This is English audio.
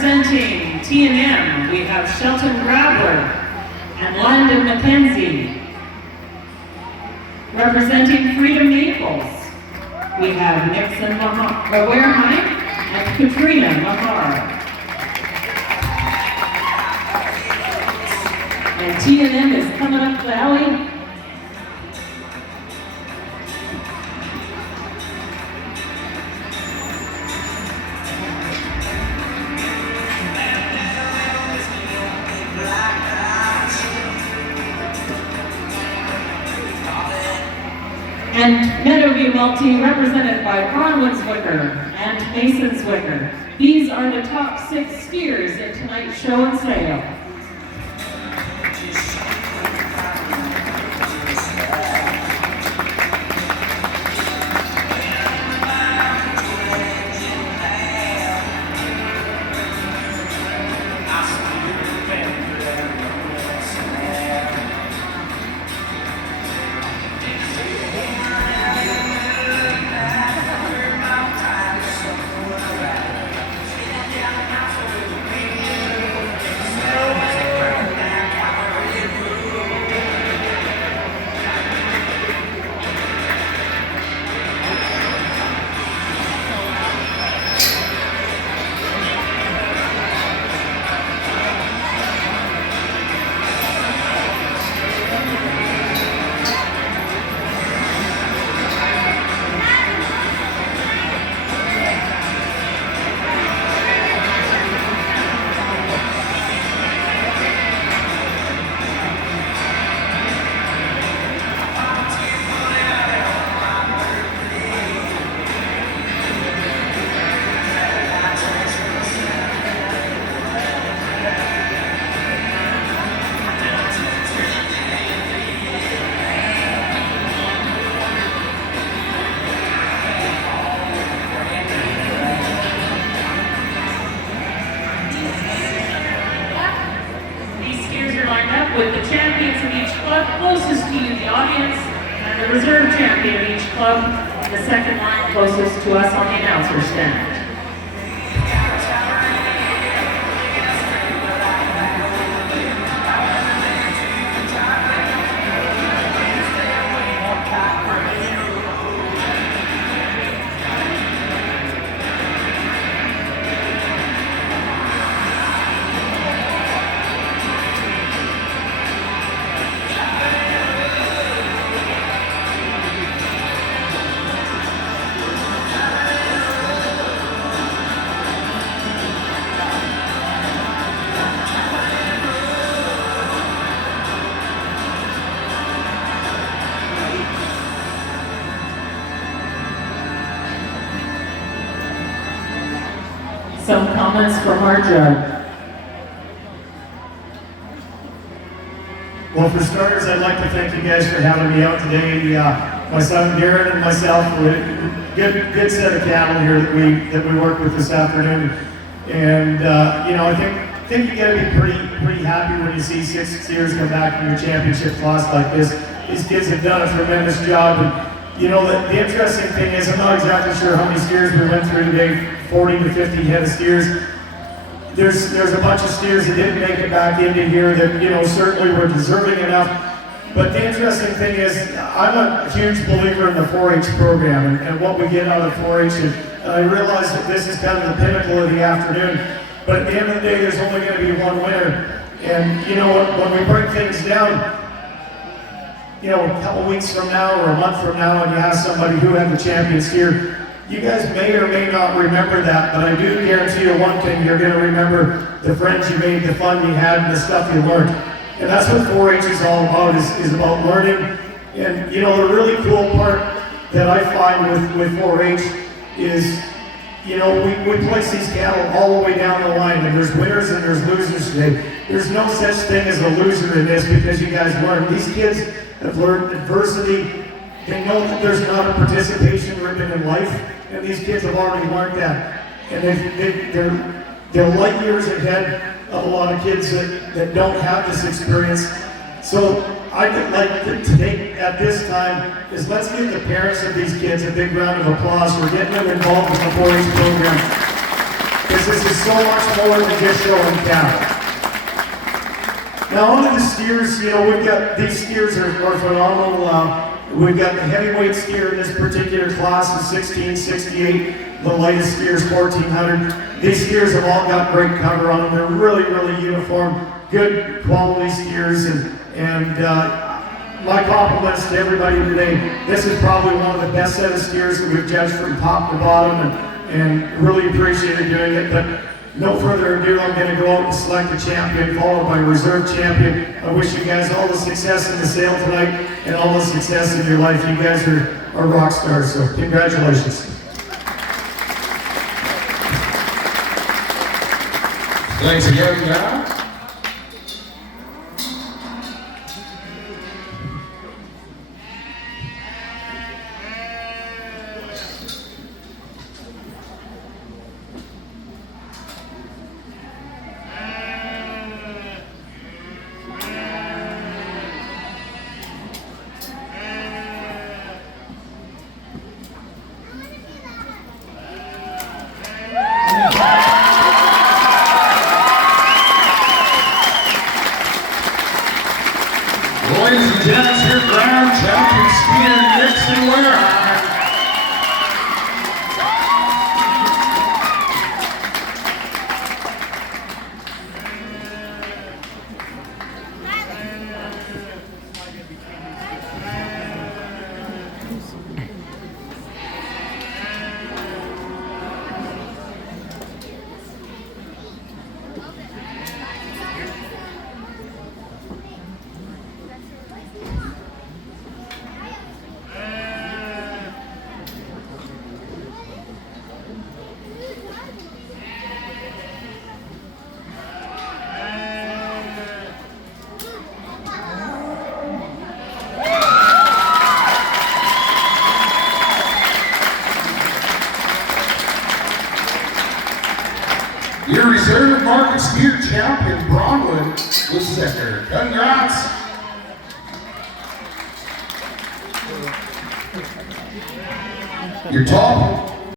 Representing T&M, we have Shelton Grabler and Landon McKenzie. Representing Freedom Naples, we have Nixon Wareheim and Katrina Mahar. And T&M is coming up the alley. And Meadowview Multi, represented by Bronwyn Zwicker and Mason Zwicker. These are the top 6 steers in tonight's show and sale. With the champions of each club closest to you, the audience, and the reserve champion of each club, the second line closest to us on the announcer stand. Some comments from our judge. Well, for starters, I'd like to thank you guys for having me out today. My son Darren and myself, good set of cattle here that we work with this afternoon. And you know, I think you got to be pretty happy when you see 6 steers come back from your championship class like this. These kids have done a tremendous job. And you know, the interesting thing is, I'm not exactly sure how many steers we went through today. 40 to 50 head of steers. There's a bunch of steers that didn't make it back into here that, you know, certainly were deserving enough. But the interesting thing is, I'm a huge believer in the 4-H program and what we get out of 4-H. And I realize that this is kind of the pinnacle of the afternoon. But at the end of the day, there's only going to be one winner. And you know, when we break things down, you know, a couple weeks from now or a month from now, and you ask somebody who had the champion steer, you guys may or may not remember that, but I do guarantee you one thing: you're going to remember the friends you made, the fun you had, and the stuff you learned. And that's what 4-H is all about, is about learning. And you know, the really cool part that I find with 4-H is, you know, we place these cattle all the way down the line, and there's winners and there's losers today. There's no such thing as a loser in this, because you guys learned. These kids have learned adversity. They know that there's not a participation ribbon in life, and these kids have already learned that. And they're light years ahead of a lot of kids that don't have this experience. So I'd like to take at this time is, let's give the parents of these kids a big round of applause for getting them involved in the 4-H program. because this is so much more than just showing cattle. Now, on to the steers, you know, we've got, these steers are phenomenal. We've got the heavyweight steer in this particular class is 1668, the lightest steer is 1400. These steers have all got great cover on them. They're really, really uniform, good quality steers, and my compliments to everybody today. This is probably one of the best set of steers that we've judged from top to bottom, and really appreciated doing it. But no further ado, I'm going to go out and select a champion, followed by a reserve champion. I wish you guys all the success in the sale tonight and all the success in your life. You guys are rock stars, so congratulations. Thanks again, John. Ladies and gents, your ground champion steer, Nixon Warehouse. Your reserve market steer champion, Bronwyn, was second. Congrats! Your top